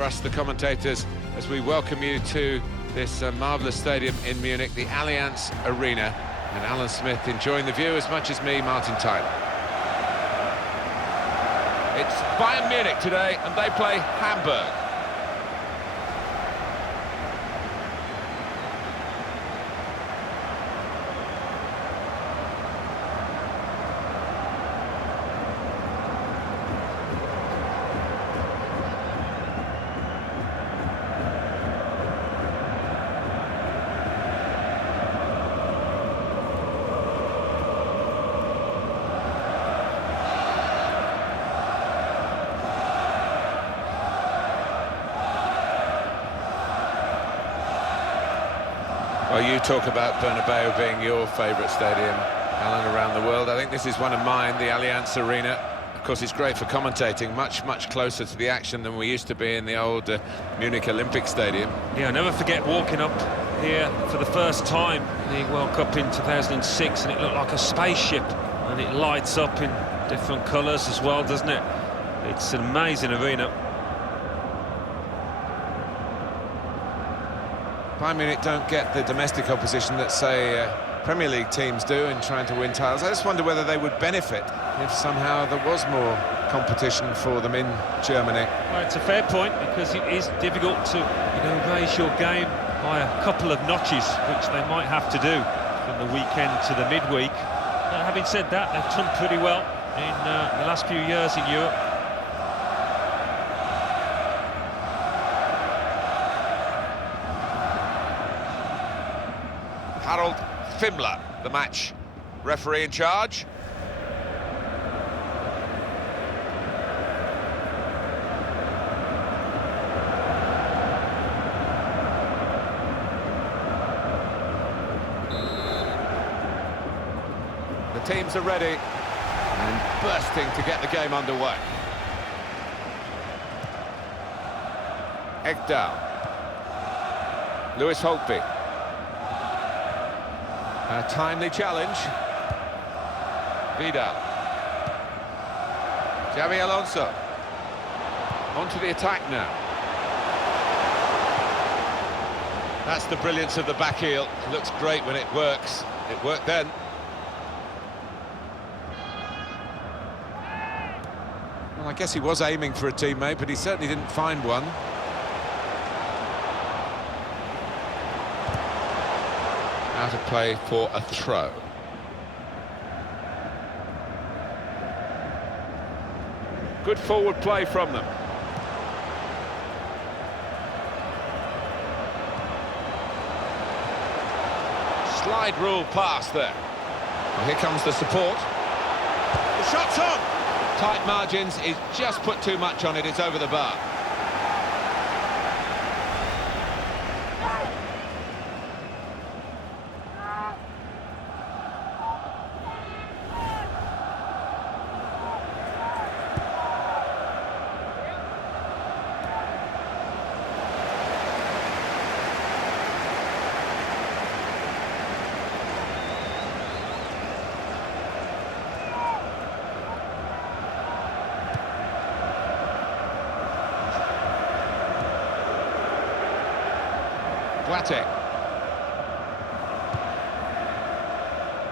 Us, the commentators, as we welcome you to this marvellous stadium in Munich, the Allianz Arena, and Alan Smith enjoying the view as much as me, Martin Tyler. It's Bayern Munich today, and they play Hamburg. Well, you talk about Bernabeu being your favourite stadium, Alan, around the world. I think this is one of mine, the Allianz Arena. Of course, it's great for commentating, much closer to the action than we used to be in the old Munich Olympic Stadium. Yeah, I'll never forget walking up here for the first time in the World Cup in 2006, and it looked like a spaceship, and it lights up in different colours as well, doesn't it? It's an amazing arena. Bayern Munich don't get the domestic opposition that, say, Premier League teams do in trying to win titles. I just wonder whether they would benefit if somehow there was more competition for them in Germany. Well, it's a fair point, because it is difficult to, raise your game by a couple of notches, which they might have to do from the weekend to the midweek. Having said that, they've done pretty well in the last few years in Europe. Harold Fimmler, the match referee in charge. The teams are ready and bursting to get the game underway. Ekdal. Lewis Holtby. A timely challenge. Vidal. Xabi Alonso. Onto the attack now. That's the brilliance of the back heel. It looks great when it works. It worked then. Well, I guess he was aiming for a teammate, but he certainly didn't find one. Out of play for a throw. Good forward play from them. Slide rule pass there. Well, here comes the support. The shot's on! Tight margins, he's just put too much on it, it's over the bar. Boateng.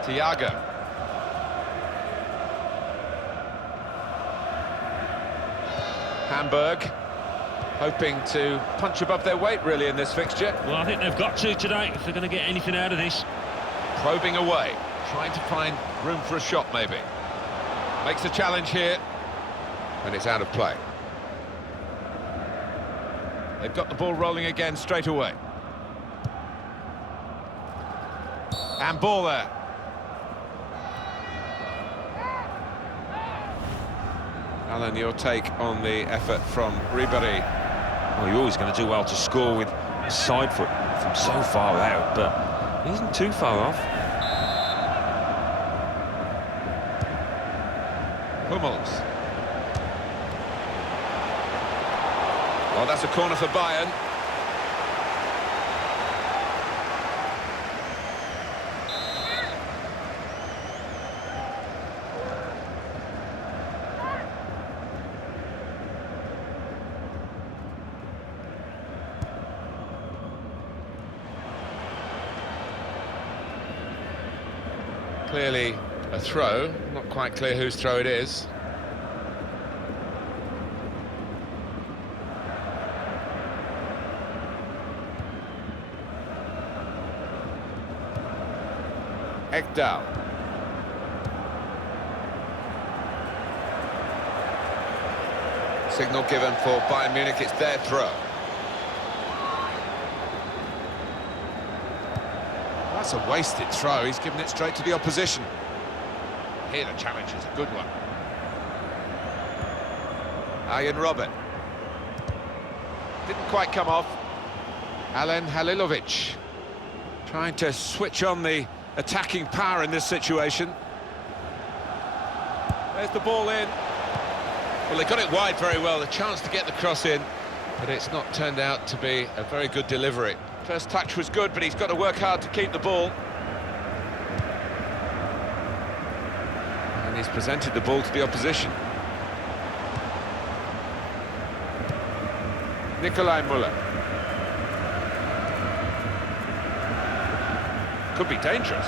Thiago. Hamburg hoping to punch above their weight really in this fixture. Well, I think they've got to today if they're going to get anything out of this. Probing away, trying to find room for a shot maybe. Makes a challenge here, and it's out of play. They've got the ball rolling again straight away. And ball there. Alan, your take on the effort from Ribéry? Well, you're always going to do well to score with a side foot from so far out, but he isn't too far off. Hummels. Well, that's a corner for Bayern. Clearly a throw, not quite clear whose throw it is. Ekdal. Signal given for Bayern Munich, it's their throw. That's a wasted throw, he's given it straight to the opposition. Here the challenge is a good one. Arjen Robben. Didn't quite come off. Alen Halilovic. Trying to switch on the attacking power in this situation. There's the ball in. Well, they got it wide very well, the chance to get the cross in, but it's not turned out to be a very good delivery. First touch was good, but he's got to work hard to keep the ball. And he's presented the ball to the opposition. Nikolai Müller. Could be dangerous.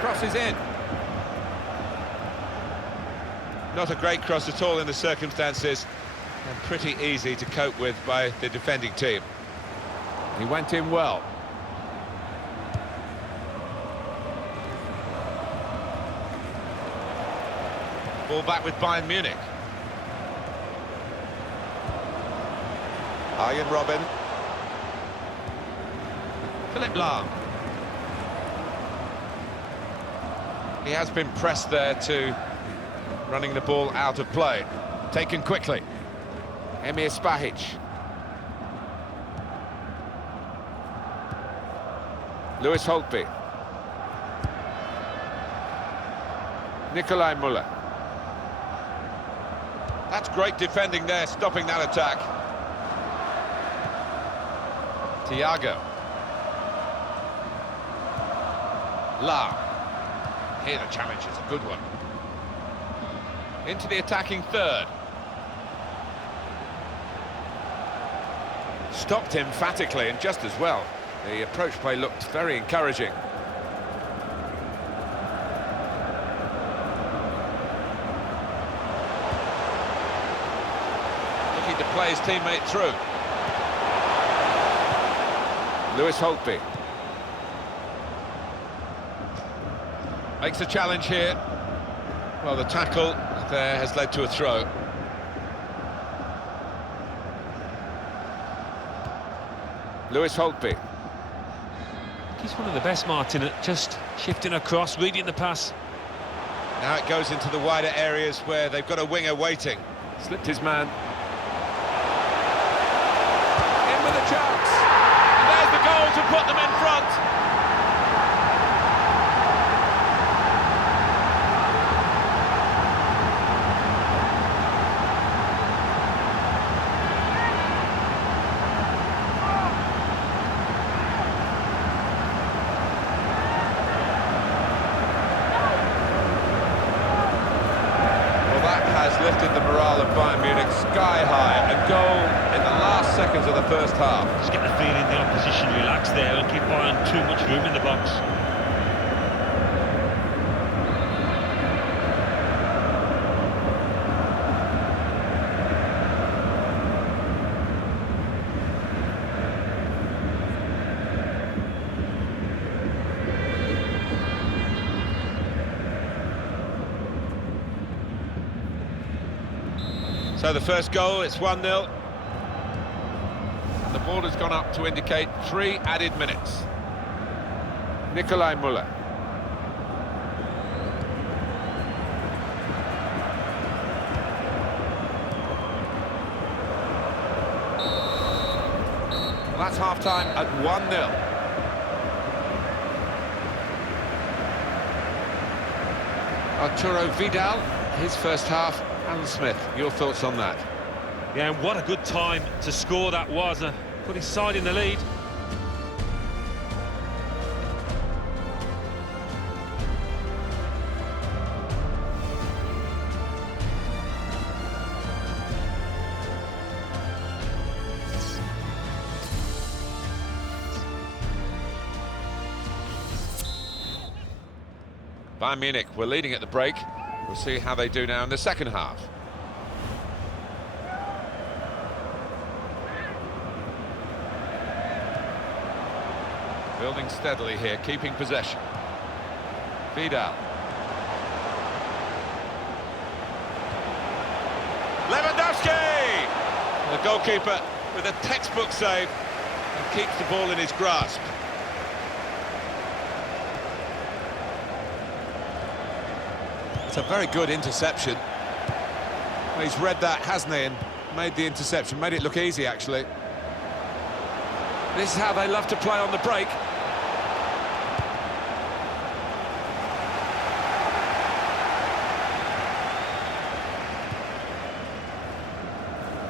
Crosses in. Not a great cross at all in the circumstances, and pretty easy to cope with by the defending team. He went in well. Ball back with Bayern Munich. Arjen Robben. Philipp Lahm. He has been pressed there to running the ball out of play. Taken quickly. Emir Spahic. Lewis Holtby. Nikolai Müller. That's great defending there, stopping that attack. Thiago. Lahm. Here the challenge is a good one. Into the attacking third. Stopped emphatically and just as well. The approach play looked very encouraging. Looking to play his teammate through. Lewis Holtby. Makes a challenge here. Well, the tackle there has led to a throw. Lewis Holtby. He's one of the best, Martin, at just shifting across, reading the pass. Now it goes into the wider areas where they've got a winger waiting. Slipped his man. In with a chance. And there's the goal to put them in front. Lifted the morale of Bayern Munich sky high. A goal in the last seconds of the first half. Just get the feeling the opposition relax there and give Bayern too much room in the box. So the first goal, it's 1-0. And the ball has gone up to indicate 3 added minutes. Nikolai Müller. Well, that's half-time at 1-0. Arturo Vidal, his first half. Alan Smith, your thoughts on that? Yeah, and what a good time to score that was. Put his side in the lead. Bayern Munich were leading at the break. We'll see how they do now in the second half. Building steadily here, keeping possession. Vidal. Lewandowski! The goalkeeper with a textbook save and keeps the ball in his grasp. It's a very good interception. Well, he's read that, hasn't he, and made the interception, made it look easy, actually. This is how they love to play on the break.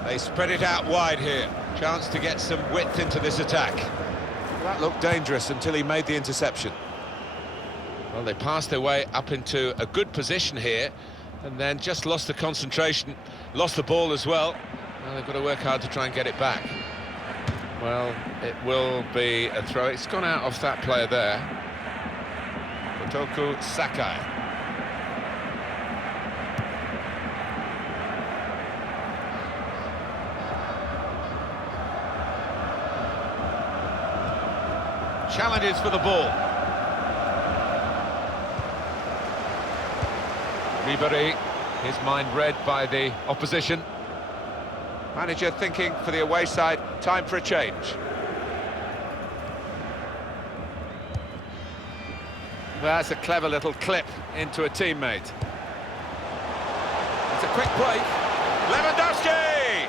They spread it out wide here. Chance to get some width into this attack. That looked dangerous until he made the interception. Well, they passed their way up into a good position here and then just lost the concentration, lost the ball as well. Now they've got to work hard to try and get it back. Well, it will be a throw. It's gone out off that player there. Kotoku Sakai. Challenges for the ball. Ribéry, his mind read by the opposition. Manager thinking for the away side, time for a change. That's a clever little clip into a teammate. It's a quick break. Lewandowski!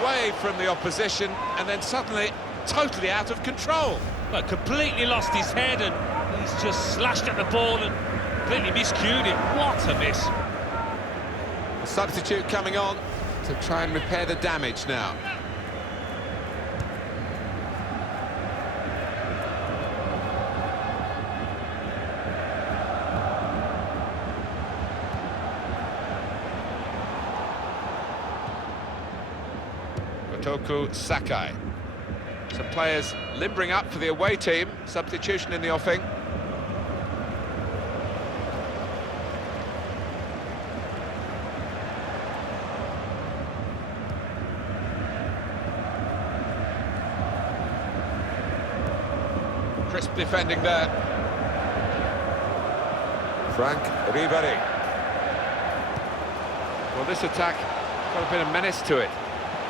Away from the opposition and then suddenly totally out of control. But completely lost his head and he's just slashed at the ball and completely miscued it. What a miss. A substitute coming on to try and repair the damage now. Kotoku Sakai. Some players limbering up for the away team. Substitution in the offing. Crisp defending there. Frank Ribéry. Well, this attack got a bit of menace to it.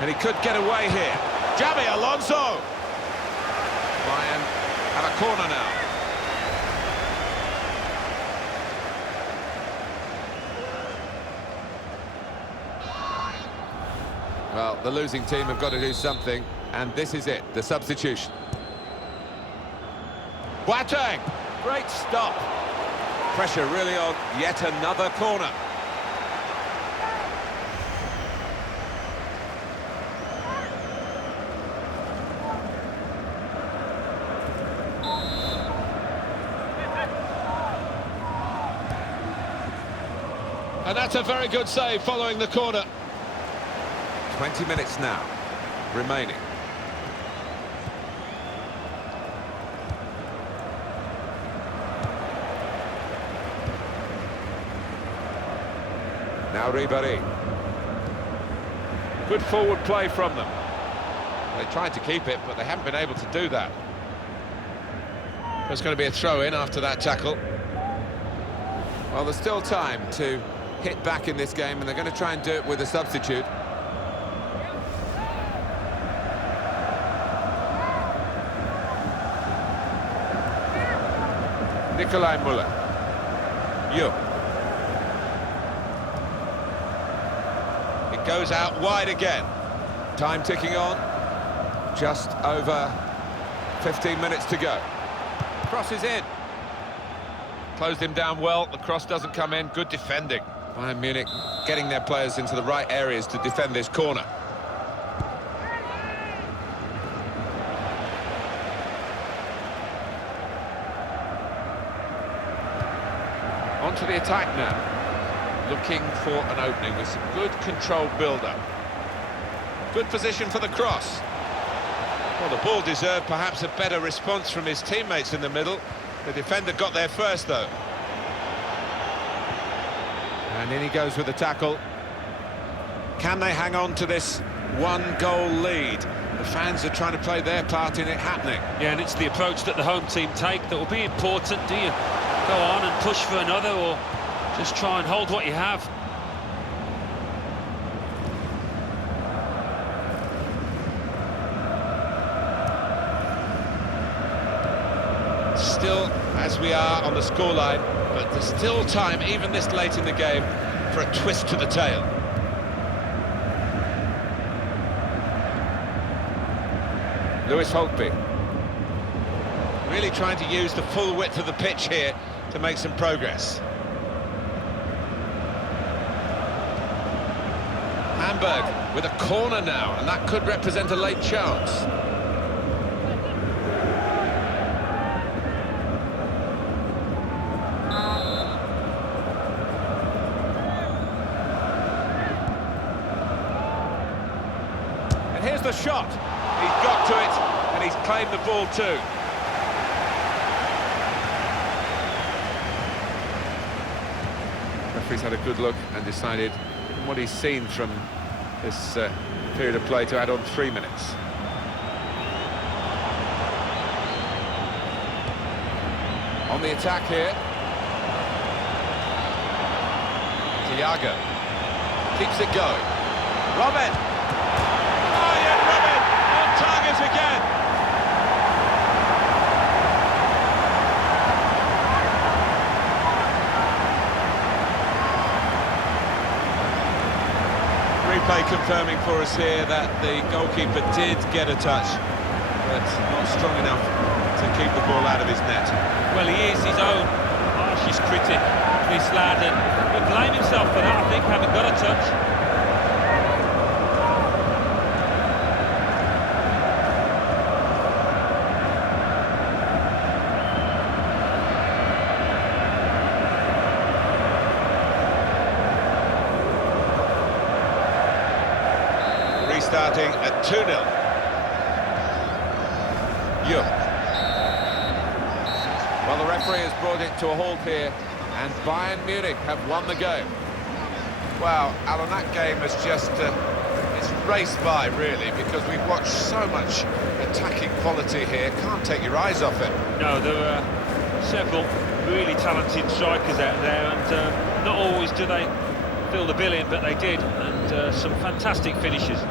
And he could get away here. Xabi Alonso! Bayern have a corner now. Well, the losing team have got to do something, and this is it, the substitution. Boateng! Great stop. Pressure really on yet another corner. And that's a very good save following the corner. 20 minutes now remaining. Now Ribéry. Good forward play from them. They tried to keep it, but they haven't been able to do that. There's going to be a throw-in after that tackle. Well, there's still time to hit back in this game, and they're going to try and do it with a substitute. Nikolai Müller. It goes out wide again. Time ticking on. Just over 15 minutes to go. Cross is in. Closed him down well. The cross doesn't come in. Good defending. Bayern Munich getting their players into the right areas to defend this corner. On to the attack now. Looking for an opening with some good controlled build-up. Good position for the cross. Well, the ball deserved perhaps a better response from his teammates in the middle. The defender got there first, though. And in he goes with the tackle. Can they hang on to this one-goal lead? The fans are trying to play their part in it happening. Yeah, and it's the approach that the home team take that will be important. Do you go on and push for another, or just try and hold what you have? Still, as we are on the scoreline, but there's still time, even this late in the game, for a twist to the tail. Lewis Holtby. Really trying to use the full width of the pitch here to make some progress. Hamburg with a corner now, and that could represent a late chance. And here's the shot. He's got to it, and he's claimed the ball too. Referee's had a good look and decided from what he's seen from this period of play to add on 3 minutes. On the attack here. Thiago keeps it going. Robin! Oh yeah, Robin! On target again! Replay confirming for us here that the goalkeeper did get a touch, but not strong enough to keep the ball out of his net. Well, he is his own harshest critic, this lad, and he'll blame himself for that, I think, having got a touch. Restarting at 2-0. Well, the referee has brought it to a halt here, and Bayern Munich have won the game. Well, Alan, that game has just it's raced by, really, because we've watched so much attacking quality here. Can't take your eyes off it. No, there are several really talented strikers out there, and not always do they fill the bill in, but they did, and some fantastic finishes.